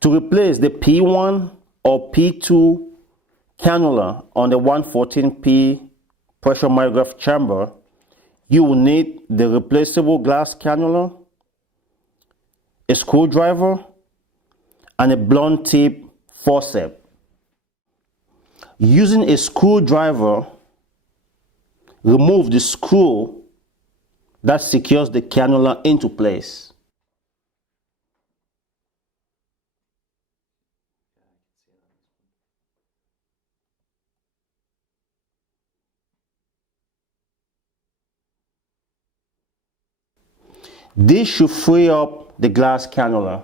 To replace the P1 or P2 cannula on the 114P pressure myograph chamber, you will need the replaceable glass cannula, a screwdriver, and a blunt tip forceps. Using a screwdriver, remove the screw that secures the cannula into place. This should free up the glass cannula.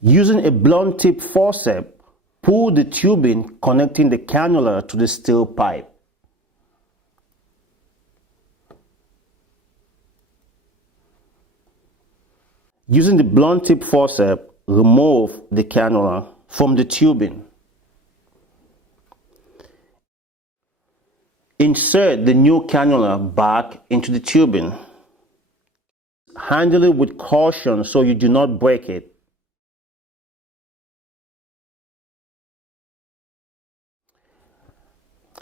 Using a blunt tip forceps, pull the tubing connecting the cannula to the steel pipe. Using the blunt tip forceps, remove the cannula from the tubing. Insert the new cannula back into the tubing. Handle it with caution so you do not break it.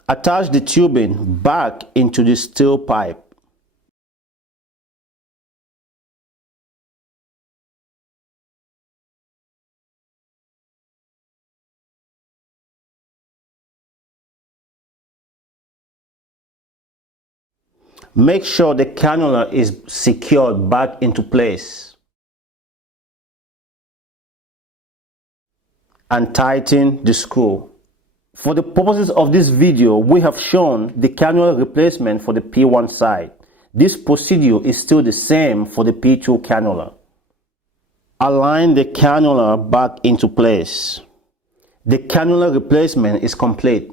Attach the tubing back into the steel pipe. Make sure the cannula is secured back into place. And tighten the screw. For the purposes of this video, we have shown the cannula replacement for the P1 side. This procedure is still the same for the P2 cannula. Align the cannula back into place. The cannula replacement is complete.